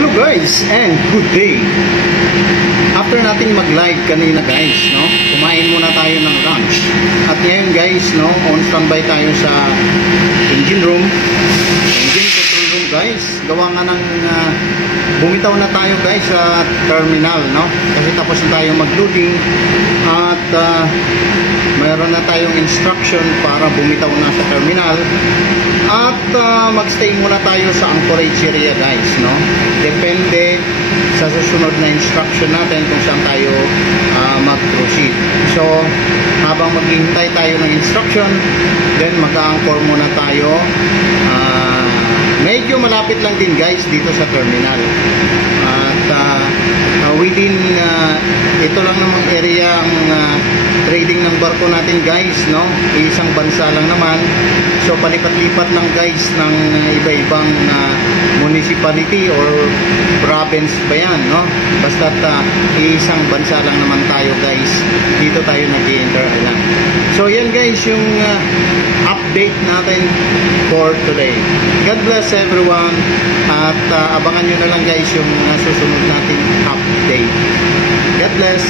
Hello guys and good day. After nating mag-live kanina guys, no? Kumain muna tayo ng lunch. At ngayon guys, no, on standby tayo sa engine room. Engine control room guys. Gawa nga ng bumitaw na tayo guys sa terminal, no? Kasi tapos na tayo mag-loading at mayroon na tayong instruction para bumitaw na sa terminal. At magstay muna tayo sa anchorage area guys, no? Depende sa susunod na instruction natin kung saan tayo mag-proceed. So, habang maghihintay tayo ng instruction, then mag-anchor muna tayo. Medyo malapit lang din guys dito sa terminal. At within ito lang namang area ang trading ng barko natin guys, no? Isang bansa lang naman. So palipat-lipat lang guys ng iba-ibang municipality or province ba yan, no? Basta't isang bansa lang naman tayo guys. Dito tayo nag-i-interact. So yan guys yung update natin for today. God bless everyone. At abangan nyo na lang guys yung susunod nating update. God bless.